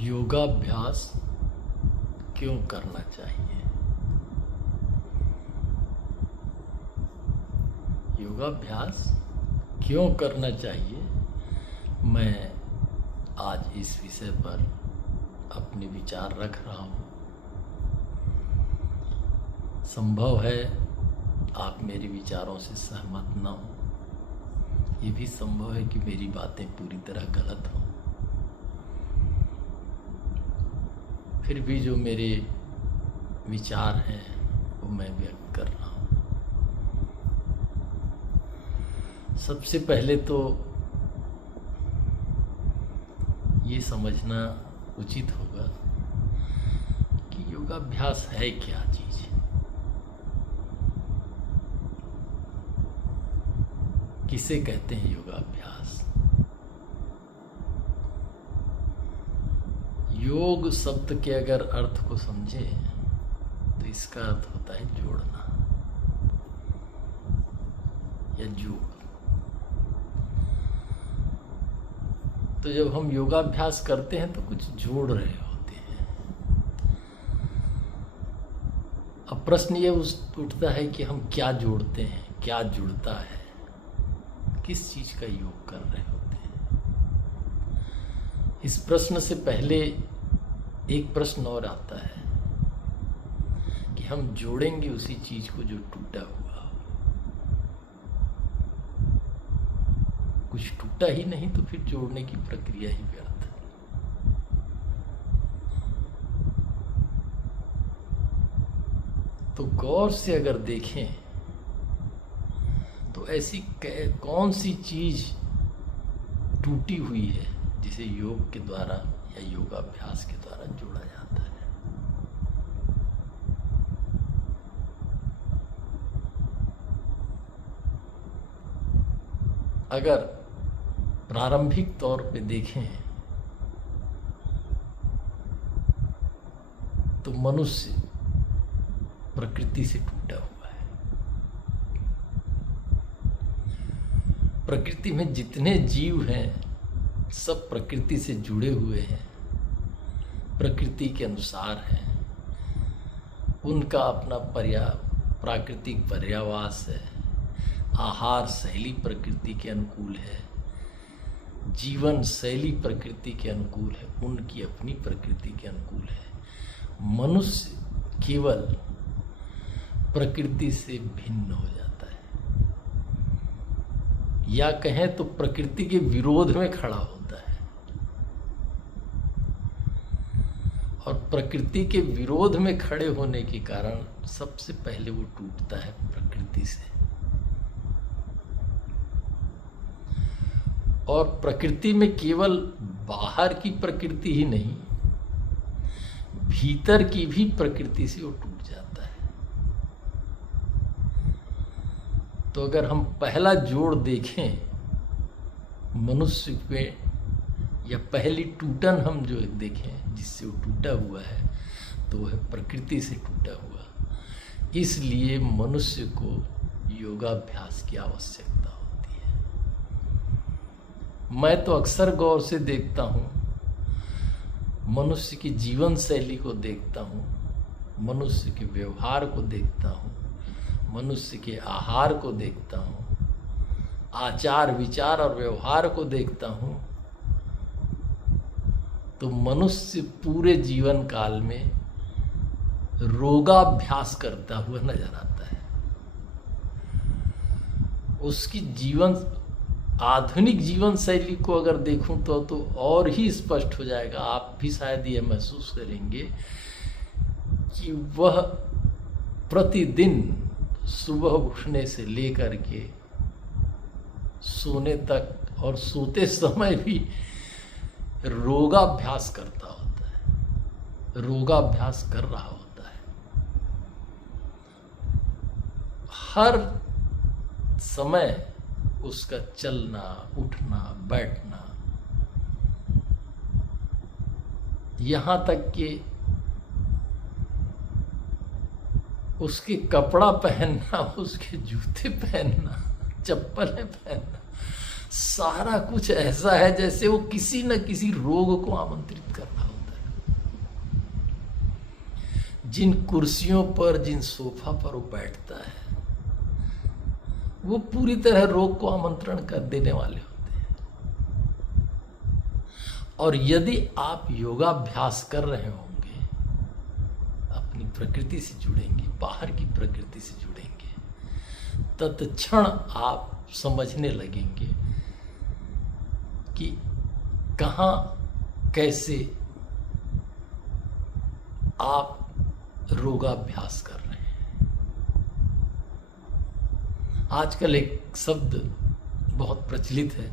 योगाभ्यास क्यों करना चाहिए? योगाभ्यास क्यों करना चाहिए, मैं आज इस विषय पर अपने विचार रख रहा हूँ। संभव है आप मेरे विचारों से सहमत न हो, ये भी संभव है कि मेरी बातें पूरी तरह गलत हों। फिर भी जो मेरे विचार हैं वो मैं व्यक्त कर रहा हूँ। सबसे पहले तो ये समझना उचित होगा कि योगाभ्यास है क्या चीज़। किसे कहते हैं योगाभ्यास? योग शब्द के अगर अर्थ को समझे तो इसका अर्थ होता है जोड़ना या जोड़। तो जब हम योगाभ्यास करते हैं तो कुछ जोड़ रहे होते हैं। अब प्रश्न ये उठता है कि हम क्या जोड़ते हैं, क्या जुड़ता है, किस चीज का योग कर रहे होते हैं। इस प्रश्न से पहले एक प्रश्न और आता है कि हम जोड़ेंगे उसी चीज को जो टूटा हुआ हो। कुछ टूटा ही नहीं तो फिर जोड़ने की प्रक्रिया ही व्यर्थ है। तो गौर से अगर देखें तो ऐसी कौन सी चीज टूटी हुई है जिसे योग के द्वारा या योगाभ्यास के द्वारा जोड़ा जाता है। अगर प्रारंभिक तौर पे देखें तो मनुष्य प्रकृति से टूटा हुआ है। प्रकृति में जितने जीव हैं सब प्रकृति से जुड़े हुए हैं, प्रकृति के अनुसार हैं। उनका अपना प्राकृतिक पर्यावास है, आहार शैली प्रकृति के अनुकूल है, जीवन शैली प्रकृति के अनुकूल है, उनकी अपनी प्रकृति के अनुकूल है। मनुष्य केवल प्रकृति से भिन्न हो जाता है, या कहें तो प्रकृति के विरोध में खड़ा होता है। और प्रकृति के विरोध में खड़े होने के कारण सबसे पहले वो टूटता है प्रकृति से। और प्रकृति में केवल बाहर की प्रकृति ही नहीं, भीतर की भी प्रकृति से वो टूट जाता है। तो अगर हम पहला जोड़ देखें मनुष्य में, या पहली टूटन हम जो देखें जिससे वो टूटा हुआ है, तो वह प्रकृति से टूटा हुआ। इसलिए मनुष्य को योगाभ्यास की आवश्यकता होती है। मैं तो अक्सर गौर से देखता हूँ, मनुष्य की जीवन शैली को देखता हूँ, मनुष्य के व्यवहार को देखता हूँ, मनुष्य के आहार को देखता हूँ, आचार विचार और व्यवहार को देखता हूँ, तो मनुष्य पूरे जीवन काल में रोगाभ्यास करता हुआ नजर आता है। उसकी आधुनिक जीवन शैली को अगर देखूं तो और ही स्पष्ट हो जाएगा। आप भी शायद ये महसूस करेंगे कि वह प्रतिदिन सुबह उठने से लेकर के सोने तक और सोते समय भी रोगाभ्यास करता होता है, रोगाभ्यास कर रहा होता है। हर समय उसका चलना, उठना, बैठना, यहाँ तक कि उसके कपड़ा पहनना, उसके जूते पहनना, चप्पलें पहनना, सारा कुछ ऐसा है जैसे वो किसी न किसी रोग को आमंत्रित कर रहा होता है। जिन कुर्सियों पर, जिन सोफा पर वो बैठता है, वो पूरी तरह रोग को आमंत्रण कर देने वाले होते हैं। और यदि आप योगाभ्यास कर रहे होंगे, अपनी प्रकृति से जुड़ेंगे, बाहर की प्रकृति से जुड़ेंगे, तत्क्षण आप समझने लगेंगे कि कहाँ कैसे आप रोगाभ्यास कर रहे हैं। आजकल एक शब्द बहुत प्रचलित है,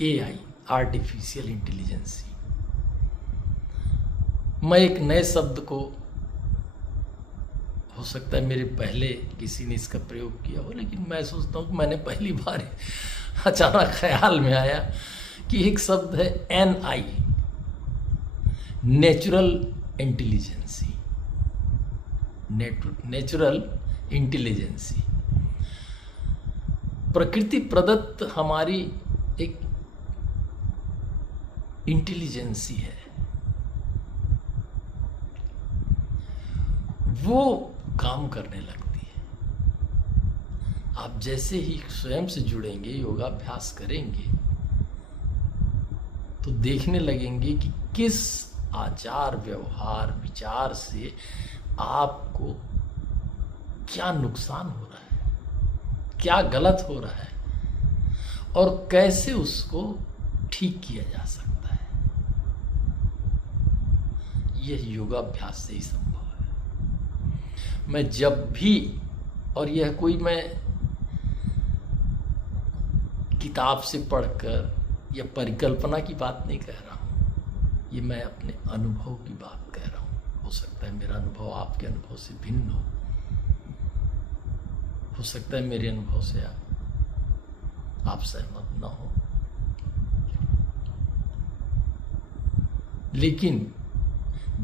AI, आर्टिफिशियल इंटेलिजेंसी। मैं एक नए शब्द को, हो सकता है मेरे पहले किसी ने इसका प्रयोग किया हो, लेकिन मैं सोचता हूँ कि मैंने पहली बार अचानक ख्याल में आया कि एक शब्द है NI, natural intelligence. Natural intelligence प्रकृति प्रदत्त हमारी एक इंटेलिजेंसी है। वो काम करने लगती है। आप जैसे ही स्वयं से जुड़ेंगे, योगाभ्यास करेंगे, तो देखने लगेंगे कि किस आचार, व्यवहार, विचार से आपको क्या नुकसान हो रहा है, क्या गलत हो रहा है, और कैसे उसको ठीक किया जा सकता है। यह योगाभ्यास से ही संभव है। मैं जब भी, और यह कोई मैं किताब से पढ़कर या परिकल्पना की बात नहीं कह रहा हूँ, ये मैं अपने अनुभव की बात कह रहा हूँ। हो सकता है मेरा अनुभव आपके अनुभव से भिन्न हो सकता है मेरे अनुभव से आप सहमत ना हो, लेकिन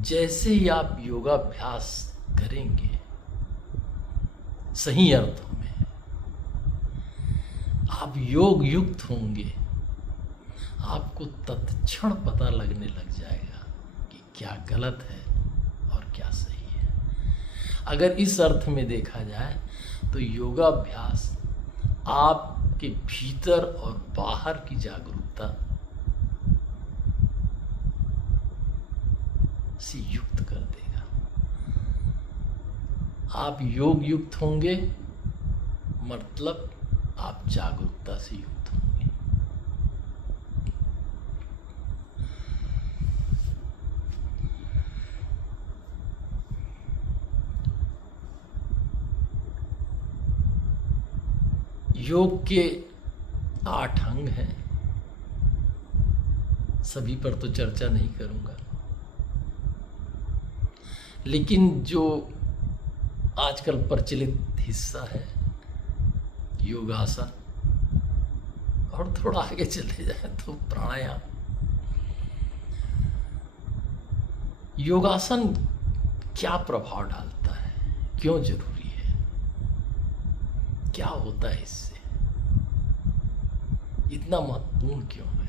जैसे ही आप योगाभ्यास करेंगे सही अर्थों में, आप योग युक्त होंगे, आपको तत्क्षण पता लगने लग जाएगा कि क्या गलत है और क्या सही है। अगर इस अर्थ में देखा जाए तो योगाभ्यास आपके भीतर और बाहर की जागरूकता से युक्त कर देगा। आप योग युक्त होंगे, मतलब आप जागरूकता से युक्त होंगे। योग के 8 अंग हैं, सभी पर तो चर्चा नहीं करूंगा, लेकिन जो आजकल प्रचलित हिस्सा है योगासन, और थोड़ा आगे चले जाए तो प्राणायाम। योगासन क्या प्रभाव डालता है, क्यों जरूरी है, क्या होता है, इससे इतना महत्वपूर्ण क्यों है।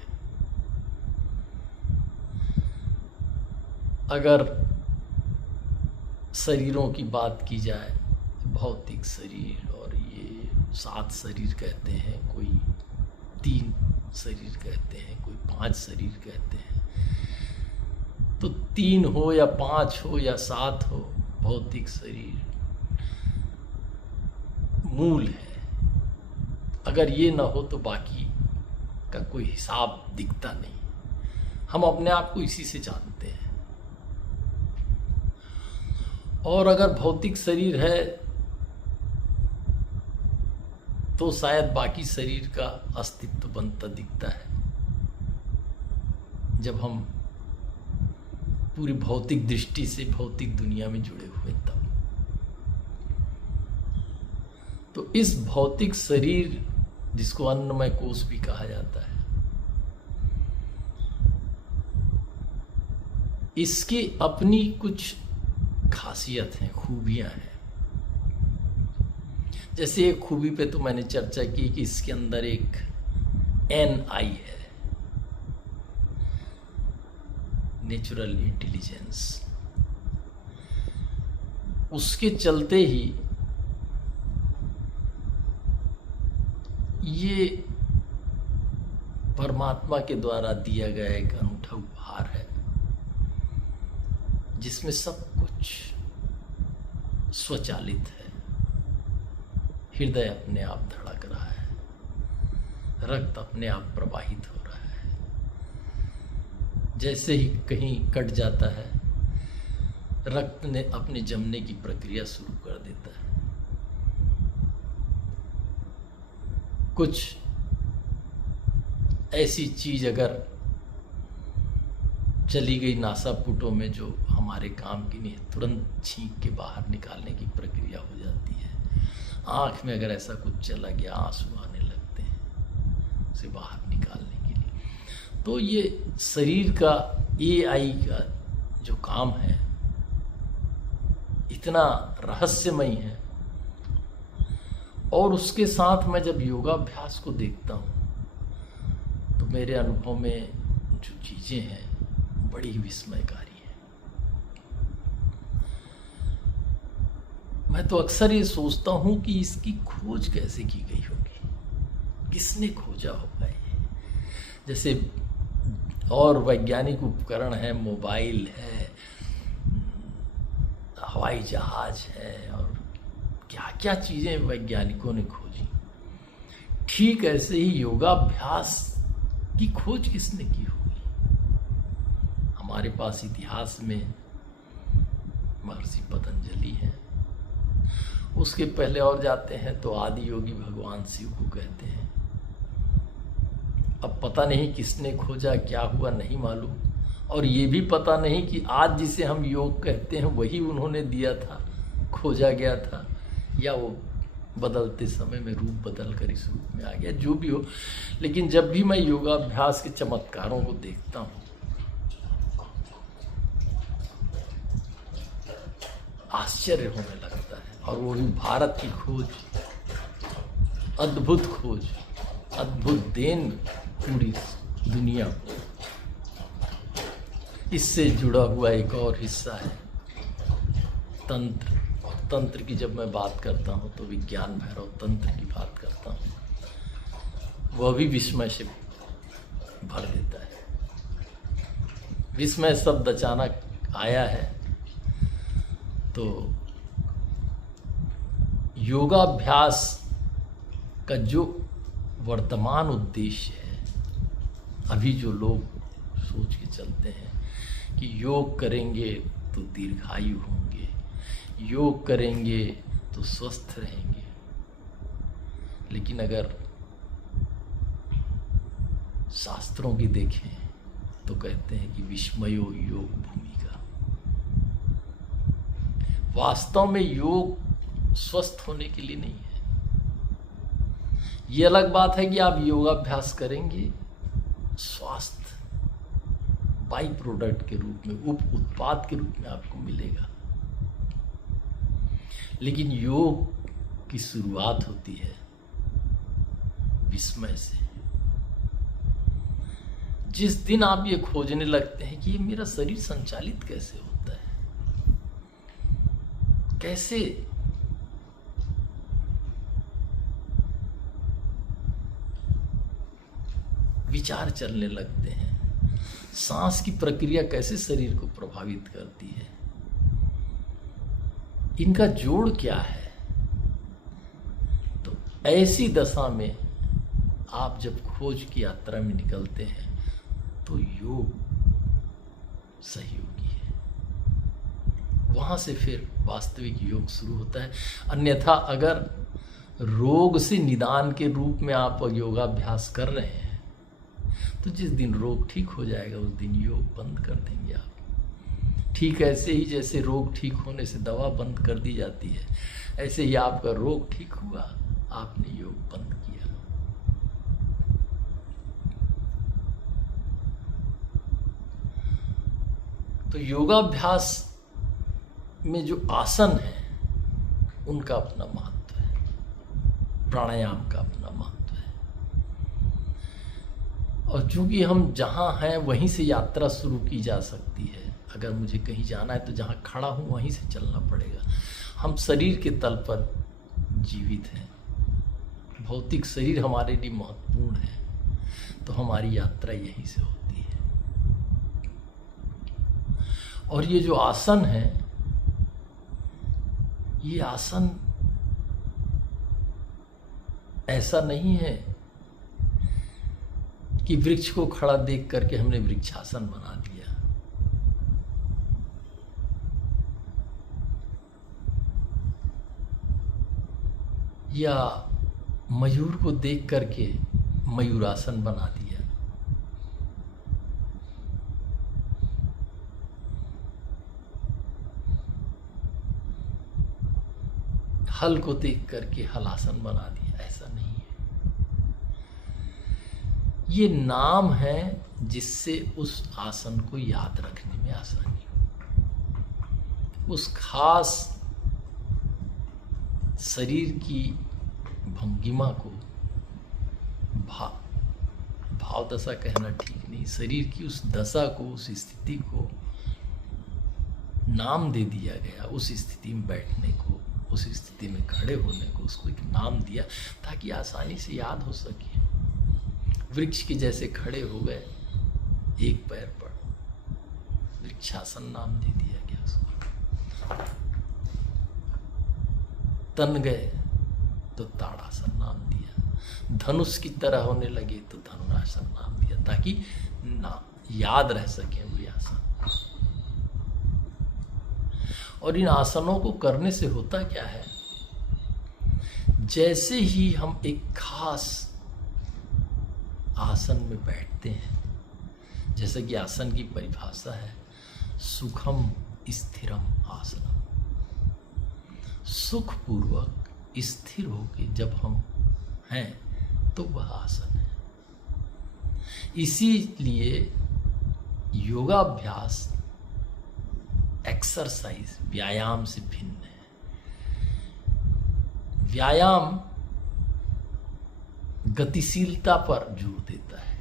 अगर शरीरों की बात की जाए, भौतिक शरीर, और ये 7 शरीर कहते हैं, कोई 3 शरीर कहते हैं, कोई 5 शरीर कहते हैं। तो 3 हो या 5 हो या 7 हो, भौतिक शरीर मूल है। अगर ये ना हो तो बाकी का कोई हिसाब दिखता नहीं। हम अपने आप को इसी से जानते हैं। और अगर भौतिक शरीर है तो शायद बाकी शरीर का अस्तित्व बनता दिखता है। जब हम पूरी भौतिक दृष्टि से भौतिक दुनिया में जुड़े हुए तब, तो इस भौतिक शरीर, जिसको अन्नमय कोश भी कहा जाता है, इसकी अपनी कुछ खासियत है, खूबियां हैं। जैसे एक खूबी पे तो मैंने चर्चा की कि इसके अंदर एक NI है, नेचुरल इंटेलिजेंस। उसके चलते ही ये परमात्मा के द्वारा दिया गया एक अनूठा उपहार है, जिसमें सब कुछ स्वचालित है। हृदय अपने आप धड़क रहा है, रक्त अपने आप प्रवाहित हो रहा है। जैसे ही कहीं कट जाता है, रक्त ने अपने जमने की प्रक्रिया शुरू कर देता है। कुछ ऐसी चीज अगर चली गई नासापुटों में जो हमारे काम की नहीं है, तुरंत छींक के बाहर निकालने की प्रक्रिया हो जाती है। आँख में अगर ऐसा कुछ चला गया, आंसू आने लगते हैं उसे बाहर निकालने के लिए। तो ये शरीर का AI का जो काम है इतना रहस्यमयी है। और उसके साथ मैं जब योगाभ्यास को देखता हूँ तो मेरे अनुभव में जो चीजें हैं बड़ी ही विस्मयकारी है। मैं तो अक्सर ये सोचता हूं कि इसकी खोज कैसे की गई होगी, किसने खोजा होगा ये। जैसे और वैज्ञानिक उपकरण है, मोबाइल है, हवाई जहाज है, और क्या क्या चीजें वैज्ञानिकों ने खोजी। ठीक ऐसे ही योगाभ्यास की खोज किसने की होगी। हमारे पास इतिहास में महर्षि पतंजलि हैं, उसके पहले और जाते हैं तो आदि योगी भगवान शिव को कहते हैं। अब पता नहीं किसने खोजा, क्या हुआ नहीं मालूम। और ये भी पता नहीं कि आज जिसे हम योग कहते हैं वही उन्होंने दिया था, खोजा गया था, या वो बदलते समय में रूप बदल कर इस रूप में आ गया। जो भी हो, लेकिन जब भी मैं योगाभ्यास के चमत्कारों को देखता हूँ, आश्चर्य होने लगता है। और वो भी भारत की खोज, अद्भुत खोज, अद्भुत देन पूरी दुनिया को। इससे जुड़ा हुआ एक और हिस्सा है तंत्र। तंत्र की जब मैं बात करता हूँ तो विज्ञान भैरव तंत्र की बात करता हूँ, वह भी विस्मय से भर देता है। विस्मय शब्द अचानक आया है तो योगाभ्यास का जो वर्तमान उद्देश्य है, अभी जो लोग सोच के चलते हैं कि योग करेंगे तो दीर्घायु होंगे, योग करेंगे तो स्वस्थ रहेंगे, लेकिन अगर शास्त्रों की देखें तो कहते हैं कि विस्मयो योग भूमिका। वास्तव में योग स्वस्थ होने के लिए नहीं है। ये अलग बात है कि आप योगाभ्यास करेंगे, स्वास्थ्य बाई प्रोडक्ट के रूप में, उप उत्पाद के रूप में आपको मिलेगा। लेकिन योग की शुरुआत होती है विस्मय से। जिस दिन आप ये खोजने लगते हैं कि ये मेरा शरीर संचालित कैसे होता है, कैसे विचार चलने लगते हैं, सांस की प्रक्रिया कैसे शरीर को प्रभावित करती है, इनका जोड़ क्या है। तो ऐसी दशा में आप जब खोज की यात्रा में निकलते हैं तो योग सहयोगी है। वहां से फिर वास्तविक योग शुरू होता है। अन्यथा अगर रोग से निदान के रूप में आप योगाभ्यास कर रहे हैं तो जिस दिन रोग ठीक हो जाएगा उस दिन योग बंद कर देंगे आप। ठीक ऐसे ही जैसे रोग ठीक होने से दवा बंद कर दी जाती है, ऐसे ही आपका रोग ठीक हुआ, आपने योग बंद किया। तो योगाभ्यास में जो आसन है उनका अपना महत्व है, प्राणायाम का अपना महत्व है। और चूंकि हम जहाँ हैं वहीं से यात्रा शुरू की जा सकती है। अगर मुझे कहीं जाना है तो जहाँ खड़ा हूँ वहीं से चलना पड़ेगा। हम शरीर के तल पर जीवित हैं, भौतिक शरीर हमारे लिए महत्वपूर्ण है, तो हमारी यात्रा यहीं से होती है। और ये जो आसन है, ये आसन ऐसा नहीं है कि वृक्ष को खड़ा देख करके हमने वृक्षासन बना दिया, या मयूर को देख करके मयूरासन बना दिया। हल को देख करके हलासन बना दिया, ऐसा नहीं है। ये नाम है जिससे उस आसन को याद रखने में आसानी हो। उस खास शरीर की भंगिमा को, भाव दशा कहना ठीक नहीं, शरीर की उस दशा को, उस स्थिति को नाम दे दिया गया। उस स्थिति में बैठने को, उस स्थिति में खड़े होने को, उसको एक नाम दिया ताकि आसानी से याद हो सके। वृक्ष के जैसे खड़े हो गए एक पैर पर, वृक्षासन नाम दे दिया गया उसको। तन गए तो ताड़ासन नाम दिया। धनुष की तरह होने लगे तो धनुरासन नाम दिया, ताकि ना याद रह सके वो आसन। और इन आसनों को करने से होता क्या है, जैसे ही हम एक खास आसन में बैठते हैं, जैसे कि आसन की परिभाषा है सुखम स्थिरम आसनम, सुखपूर्वक स्थिर होके जब हम हैं तो वह आसन है। इसीलिए योगाभ्यास एक्सरसाइज, व्यायाम से भिन्न है। व्यायाम गतिशीलता पर जोर देता है,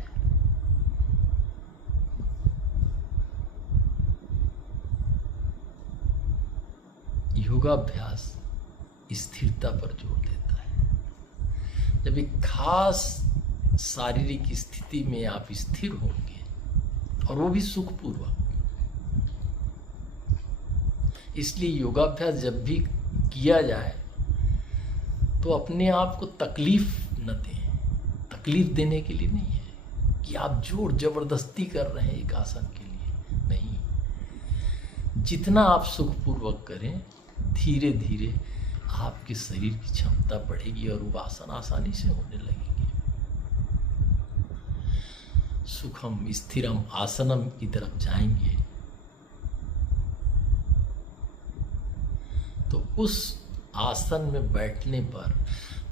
योगाभ्यास स्थिरता पर जोर देता है। जब एक खास शारीरिक स्थिति में आप स्थिर होंगे, और वो भी सुखपूर्वक, इसलिए योगाभ्यास जब भी किया जाए तो अपने आप को तकलीफ न दें। तकलीफ देने के लिए नहीं है कि आप जोर जबरदस्ती कर रहे हैं एक आसन के लिए, नहीं। जितना आप सुखपूर्वक करें, धीरे धीरे आपके शरीर की क्षमता बढ़ेगी और वो आसन आसानी से होने लगेंगे। सुखम स्थिरम आसनम की तरफ जाएंगे तो उस आसन में बैठने पर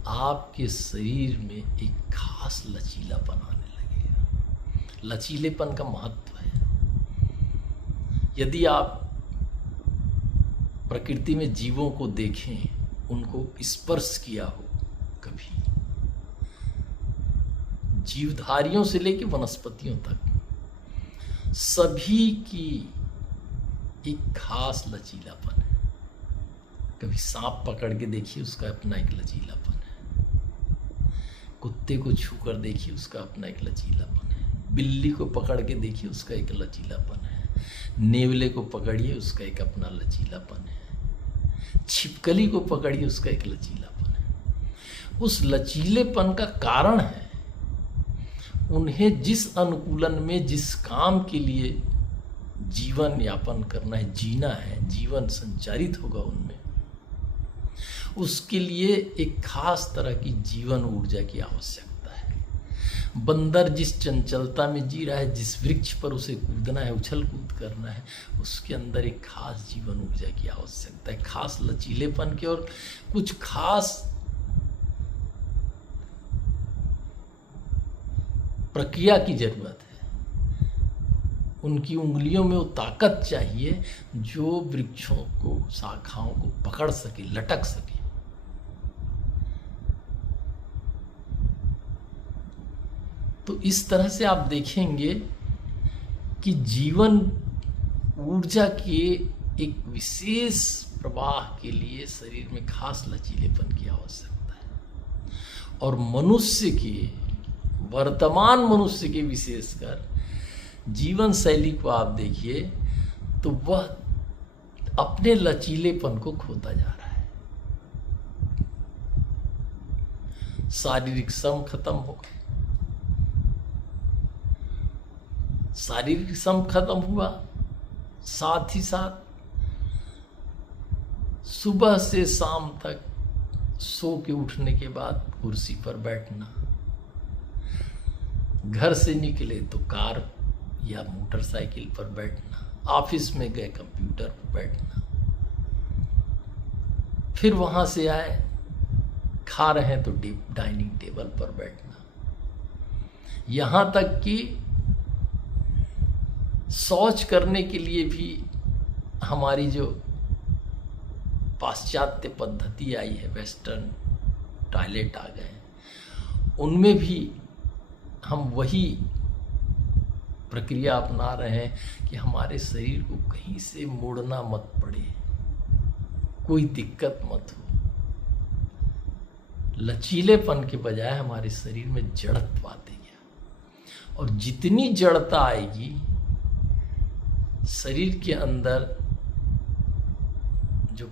आपके शरीर में एक खास लचीलापन आने लगेगा। लचीलेपन का महत्व है। यदि आप प्रकृति में जीवों को देखें, उनको स्पर्श किया हो कभी, जीवधारियों से लेकर वनस्पतियों तक, सभी की एक खास लचीलापन है। कभी सांप पकड़ के देखिए, उसका अपना एक लचीलापन है। कुत्ते को छू कर देखिए, उसका अपना एक लचीलापन है। बिल्ली को पकड़ के देखिए, उसका एक लचीलापन है। नेवले को पकड़िए, उसका एक अपना लचीलापन है। छिपकली को पकड़िए, उसका एक लचीलापन है। उस लचीलेपन का कारण है उन्हें जिस अनुकूलन में, जिस काम के लिए जीवन यापन करना है, जीना है, जीवन संचारित होगा उनमें, उसके लिए एक खास तरह की जीवन ऊर्जा की आवश्यकता है। बंदर जिस चंचलता में जी रहा है, जिस वृक्ष पर उसे कूदना है, उछल कूद करना है, उसके अंदर एक खास जीवन ऊर्जा की आवश्यकता है, खास लचीलेपन की, और कुछ खास प्रक्रिया की जरूरत है। उनकी उंगलियों में वो ताकत चाहिए जो वृक्षों को, शाखाओं को पकड़ सके, लटक सके। तो इस तरह से आप देखेंगे कि जीवन ऊर्जा के एक विशेष प्रवाह के लिए शरीर में खास लचीलेपन की आवश्यकता है। और मनुष्य के, वर्तमान मनुष्य के विशेषकर जीवन शैली को आप देखिए तो वह अपने लचीलेपन को खोता जा रहा है। शारीरिक श्रम खत्म हो गए, शारीरिक श्रम खत्म हुआ, साथ ही साथ सुबह से शाम तक सो के उठने के बाद कुर्सी पर बैठना, घर से निकले तो कार या मोटरसाइकिल पर बैठना, ऑफिस में गए कंप्यूटर पर बैठना, फिर वहां से आए खा रहे हैं तो डाइनिंग टेबल पर बैठना, यहां तक कि शौच करने के लिए भी हमारी जो पाश्चात्य पद्धति आई है, वेस्टर्न टॉयलेट आ गए, उनमें भी हम वही प्रक्रिया अपना रहे हैं कि हमारे शरीर को कहीं से मोड़ना मत पड़े, कोई दिक्कत मत हो। लचीलेपन के बजाय हमारे शरीर में जड़त्व आते गया, और जितनी जड़ता आएगी शरीर के अंदर जो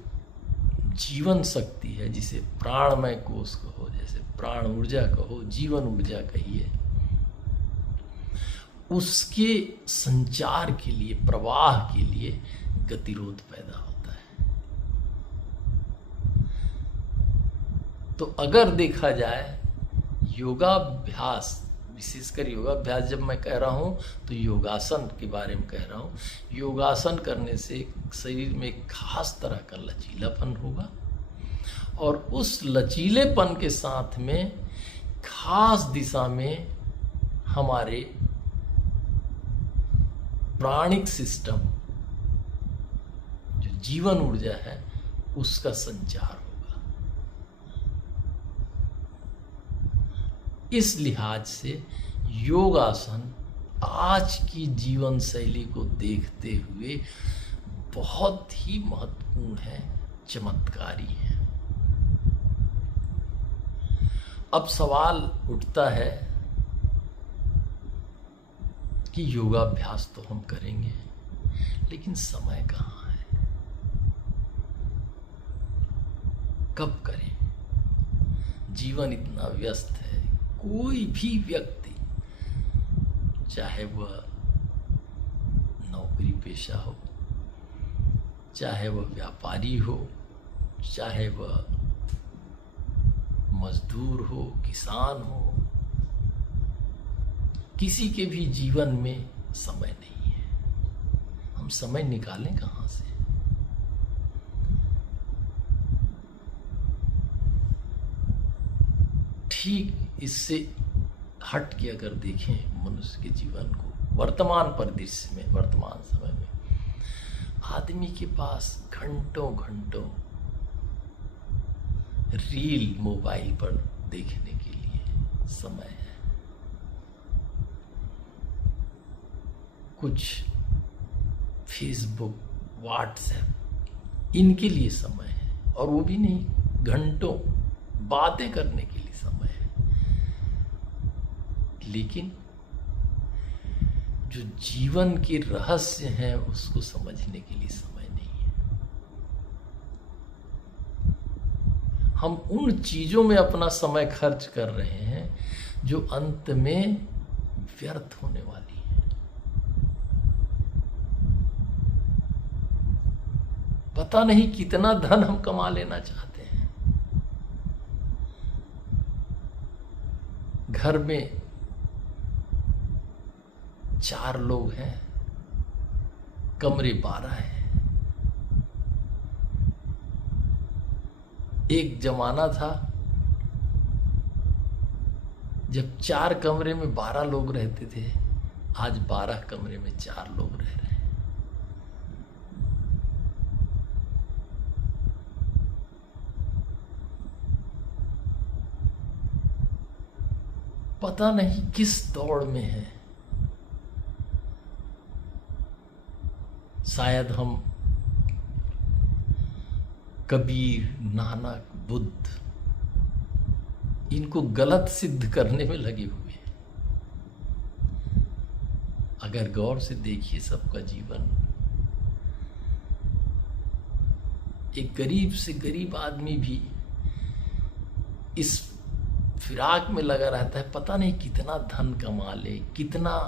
जीवन शक्ति है, जिसे प्राणमय कोश कहो, जैसे प्राण ऊर्जा कहो, जीवन ऊर्जा कहिए, उसके संचार के लिए, प्रवाह के लिए गतिरोध पैदा होता है। तो अगर देखा जाए योगाभ्यास, विशेषकर योगाभ्यास जब मैं कह रहा हूँ तो योगासन के बारे में कह रहा हूँ, योगासन करने से शरीर में एक खास तरह का लचीलापन होगा, और उस लचीलेपन के साथ में खास दिशा में हमारे प्राणिक सिस्टम, जो जीवन ऊर्जा है, उसका संचार होगा। इस लिहाज से योगासन आज की जीवन शैली को देखते हुए बहुत ही महत्वपूर्ण है, चमत्कारी है। अब सवाल उठता है कि योगाभ्यास तो हम करेंगे, लेकिन समय कहाँ है, कब करें? जीवन इतना व्यस्त है, कोई भी व्यक्ति, चाहे वह नौकरी पेशा हो, चाहे वह व्यापारी हो, चाहे वह मजदूर हो, किसान हो, किसी के भी जीवन में समय नहीं है। हम समय निकालें कहाँ से? ठीक इससे हट के अगर देखें मनुष्य के जीवन को, वर्तमान परिदृश्य में, वर्तमान समय में आदमी के पास घंटों घंटों रील मोबाइल पर देखने के लिए समय है, कुछ फेसबुक, व्हाट्सएप, इनके लिए समय है, और वो भी नहीं, घंटों बातें करने के लिए समय है, लेकिन जो जीवन के रहस्य हैं उसको समझने के लिए समय नहीं है। हम उन चीजों में अपना समय खर्च कर रहे हैं जो अंत में व्यर्थ होने वाली है। पता नहीं कितना धन हम कमा लेना चाहते हैं, घर में 4 लोग हैं, कमरे 12 हैं। एक जमाना था जब 4 कमरे में 12 लोग रहते थे, आज 12 कमरे में 4 लोग रह रहे हैं। पता नहीं किस दौड़ में है। शायद हम कबीर, नानक, बुद्ध इनको गलत सिद्ध करने में लगे हुए हैं। अगर गौर से देखिए सबका जीवन, एक गरीब से गरीब आदमी भी इस फिराक में लगा रहता है, पता नहीं कितना धन कमा ले, कितना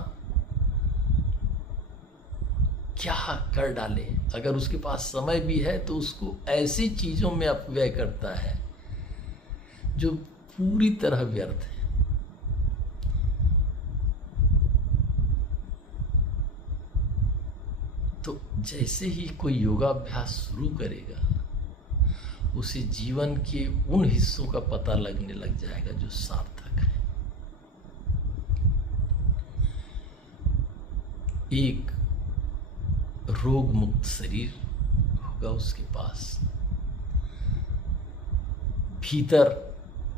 क्या कर डाले। अगर उसके पास समय भी है तो उसको ऐसी चीजों में अपव्यय करता है जो पूरी तरह व्यर्थ है। तो जैसे ही कोई योगाभ्यास शुरू करेगा, उसे जीवन के उन हिस्सों का पता लगने लग जाएगा जो सार्थक है। एक रोग मुक्त शरीर होगा उसके पास, भीतर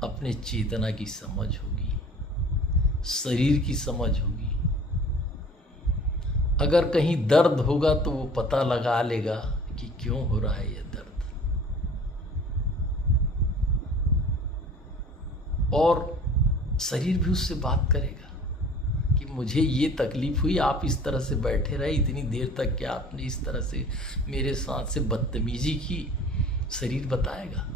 अपने चेतना की समझ होगी, शरीर की समझ होगी। अगर कहीं दर्द होगा तो वो पता लगा लेगा कि क्यों हो रहा है यह दर्द, और शरीर भी उससे बात करेगा कि मुझे ये तकलीफ हुई, आप इस तरह से बैठे रहे इतनी देर तक, क्या आपने इस तरह से मेरे साथ से बदतमीजी की। शरीर बताएगा,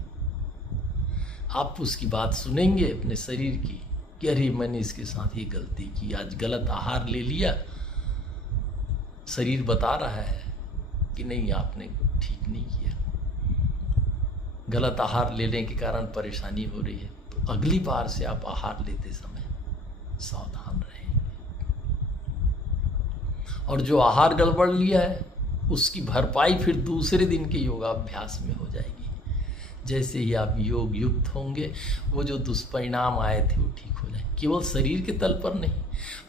आप उसकी बात सुनेंगे अपने शरीर की कि अरे मैंने इसके साथ ये गलती की, आज गलत आहार ले लिया। शरीर बता रहा है कि नहीं आपने ठीक नहीं किया, गलत आहार लेने के कारण परेशानी हो रही है, तो अगली बार से आप आहार लेते समय सावधान रहेंगे। और जो आहार गड़बड़ लिया है उसकी भरपाई फिर दूसरे दिन के योगाभ्यास में हो जाएगी। जैसे ही आप योग युक्त होंगे, वो जो दुष्परिणाम आए थे वो ठीक हो जाए। केवल शरीर के तल पर नहीं,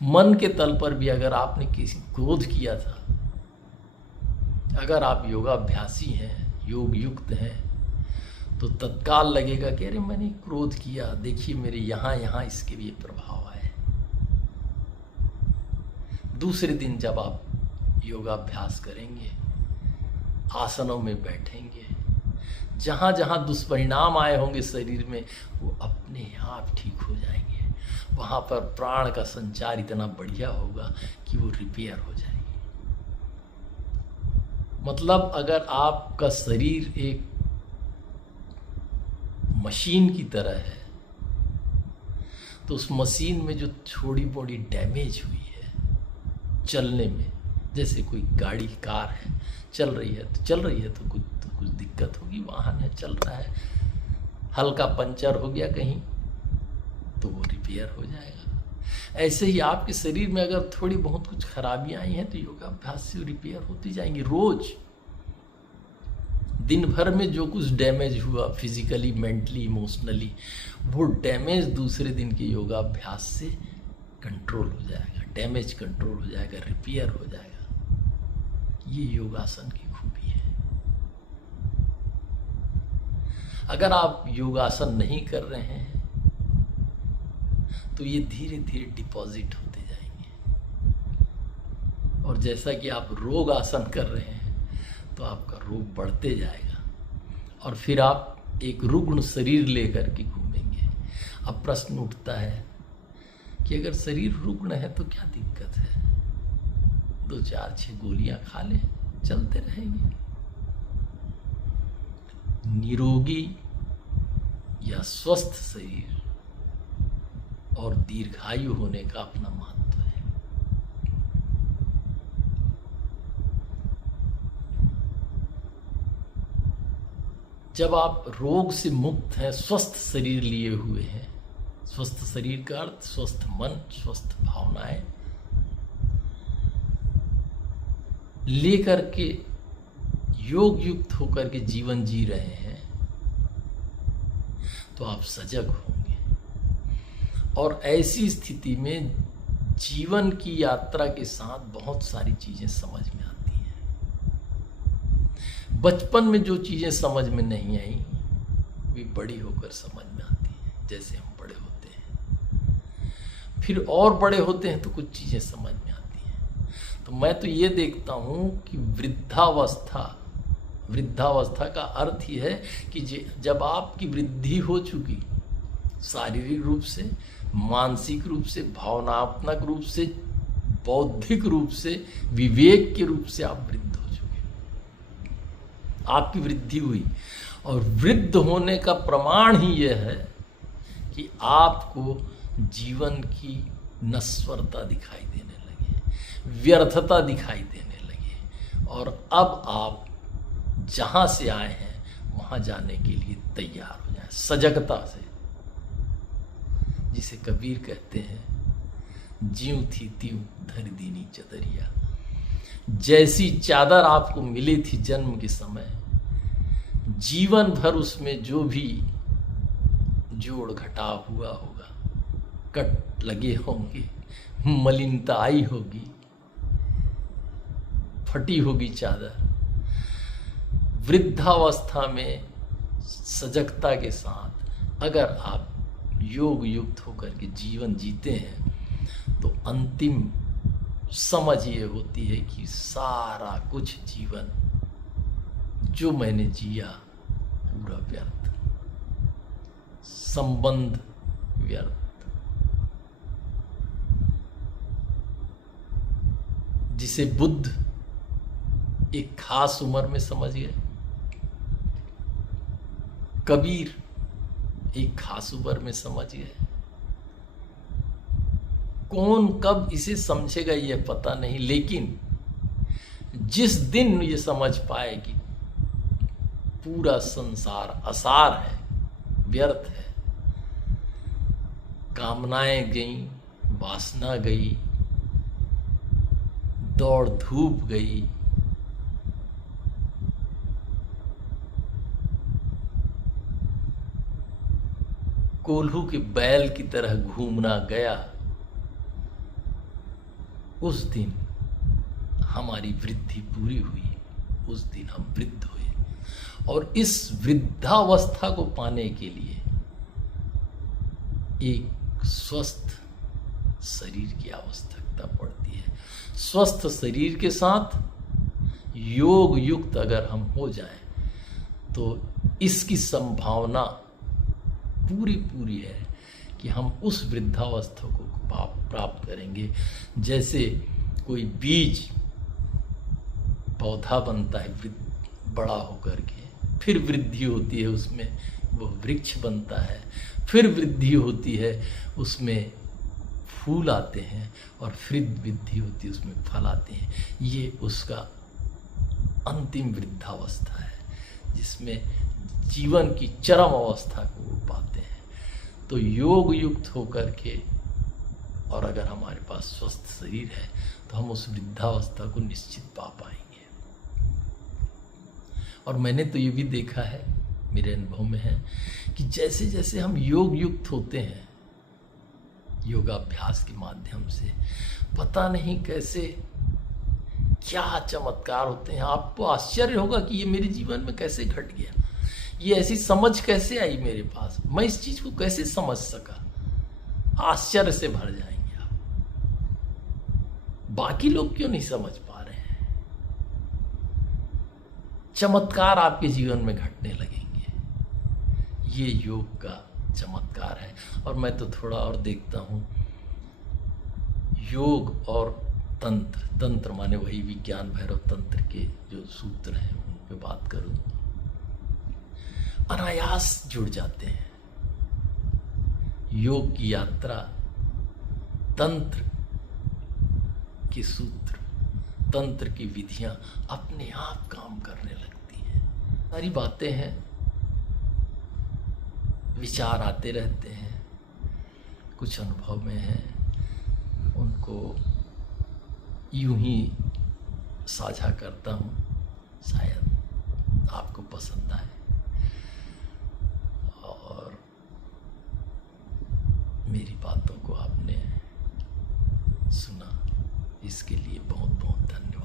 मन के तल पर भी अगर आपने किसी क्रोध किया था, अगर आप योगाभ्यासी हैं, योग युक्त हैं, तो तत्काल लगेगा कि अरे मैंने क्रोध किया, देखिए मेरे यहाँ यहाँ इसके भी प्रभाव आए। दूसरे दिन जब आप योगाभ्यास करेंगे, आसनों में बैठेंगे, जहाँ जहाँ दुष्परिणाम आए होंगे शरीर में, वो अपने आप ठीक हो जाएंगे। वहाँ पर प्राण का संचार इतना बढ़िया होगा कि वो रिपेयर हो जाएगी। मतलब अगर आपका शरीर एक मशीन की तरह है, तो उस मशीन में जो थोड़ी बड़ी डैमेज हुई है चलने में, जैसे कोई गाड़ी कार है चल रही है तो कुछ दिक्कत होगी, वाहन है चल रहा है, हल्का पंचर हो गया कहीं तो वो रिपेयर हो जाएगा। ऐसे ही आपके शरीर में अगर थोड़ी बहुत कुछ खराबियां आई हैं तो योगाभ्यास से रिपेयर होती जाएंगी। रोज दिन भर में जो कुछ डैमेज हुआ फिजिकली, मेंटली, इमोशनली, वो डैमेज दूसरे दिन के योगाभ्यास से कंट्रोल हो जाएगा, डैमेज कंट्रोल हो जाएगा, रिपेयर हो जाएगा। ये योगासन की खूबी है। अगर आप योगासन नहीं कर रहे हैं तो ये धीरे धीरे डिपॉजिट होते जाएंगे, और जैसा कि आप रोग आसन कर रहे हैं तो आपका रोग बढ़ते जाएगा, और फिर आप एक रुग्ण शरीर लेकर के घूमेंगे। अब प्रश्न उठता है कि अगर शरीर रुग्ण है तो क्या दिक्कत है, 2 4 6 गोलियां खा लें, चलते रहेंगे। निरोगी या स्वस्थ शरीर और दीर्घायु होने का अपना महत्व है। जब आप रोग से मुक्त हैं, स्वस्थ शरीर लिए हुए हैं, स्वस्थ शरीर का अर्थ स्वस्थ मन, स्वस्थ भावनाएं लेकर के योग युक्त होकर के जीवन जी रहे हैं, तो आप सजग होंगे। और ऐसी स्थिति में जीवन की यात्रा के साथ बहुत सारी चीजें समझ में आती हैं। बचपन में जो चीजें समझ में नहीं आई, वे बड़ी होकर समझ में आती हैं। जैसे हम बड़े होते हैं, फिर और बड़े होते हैं तो कुछ चीज़ें समझ में आती हैं। तो मैं तो ये देखता हूँ कि वृद्धावस्था का अर्थ ही है कि जब आपकी वृद्धि हो चुकी, शारीरिक रूप से, मानसिक रूप से, भावनात्मक रूप से, बौद्धिक रूप से, विवेक के रूप से आप वृद्ध हो चुके, आपकी वृद्धि हुई। और वृद्ध होने का प्रमाण ही यह है कि आपको जीवन की नश्वरता दिखाई देने लगे, व्यर्थता दिखाई देने लगे, और अब आप जहाँ से आए हैं वहाँ जाने के लिए तैयार हो जाएं सजगता से। जिसे कबीर कहते हैं, ज्यों थी त्यों धर दीनी चदरिया। जैसी चादर आपको मिली थी जन्म के समय, जीवन भर उसमें जो भी जोड़ घटाव हुआ होगा, कट लगे होंगे, मलिनता आई होगी, फटी होगी चादर, वृद्धावस्था में सजगता के साथ अगर आप योग युक्त होकर के जीवन जीते हैं तो अंतिम समझ ये होती है कि सारा कुछ जीवन जो मैंने जिया पूरा व्यर्थ, संबंध व्यर्थ। जिसे बुद्ध एक खास उम्र में समझ गए, कबीर एक खास उम्र में समझ गए, कौन कब इसे समझेगा यह पता नहीं, लेकिन जिस दिन ये समझ पाए कि पूरा संसार असार है, व्यर्थ है, कामनाएं गई, वासना गई, दौड़ धूप गई, कोल्हू के बैल की तरह घूमना गया, उस दिन हमारी वृद्धि पूरी हुई, उस दिन हम वृद्ध हुए। और इस वृद्धावस्था को पाने के लिए एक स्वस्थ शरीर की आवश्यकता पड़ती है। स्वस्थ शरीर के साथ योग युक्त अगर हम हो जाएं तो इसकी संभावना पूरी है कि हम उस वृद्धावस्था को प्राप्त करेंगे। जैसे कोई बीज पौधा बनता है बड़ा होकर के, फिर वृद्धि होती है उसमें, वो वृक्ष बनता है, फिर वृद्धि होती है उसमें फूल आते हैं, और फिर वृद्धि होती है उसमें फल आते हैं। ये उसका अंतिम वृद्धावस्था है जिसमें जीवन की चरम अवस्था को वो पाते हैं। तो योग युक्त होकर के, और अगर हमारे पास स्वस्थ शरीर है तो हम उस वृद्धावस्था को निश्चित पा पाएंगे। और मैंने तो ये भी देखा है, मेरे अनुभव में है, कि जैसे जैसे हम योग युक्त होते हैं, योगाभ्यास के माध्यम से, पता नहीं कैसे क्या चमत्कार होते हैं। आपको आश्चर्य होगा कि ये मेरे जीवन में कैसे घट गया, ये ऐसी समझ कैसे आई मेरे पास, मैं इस चीज को कैसे समझ सका। आश्चर्य से भर जाएंगे आप, बाकी लोग क्यों नहीं समझ पा रहे हैं। चमत्कार आपके जीवन में घटने लगेंगे। ये योग का चमत्कार है। और मैं तो थोड़ा और देखता हूँ, योग और तंत्र माने वही विज्ञान भैरव तंत्र के जो सूत्र हैं उन पे बात करूँ, अनायास जुड़ जाते हैं। योग की यात्रा, तंत्र के सूत्र, तंत्र की विधियां अपने आप काम करने लगती हैं। सारी बातें हैं, विचार आते रहते हैं, कुछ अनुभव में हैं, उनको यूं ही साझा करता हूँ, शायद आपको पसंद आए। और मेरी बातों को आपने सुना, इसके लिए बहुत बहुत धन्यवाद।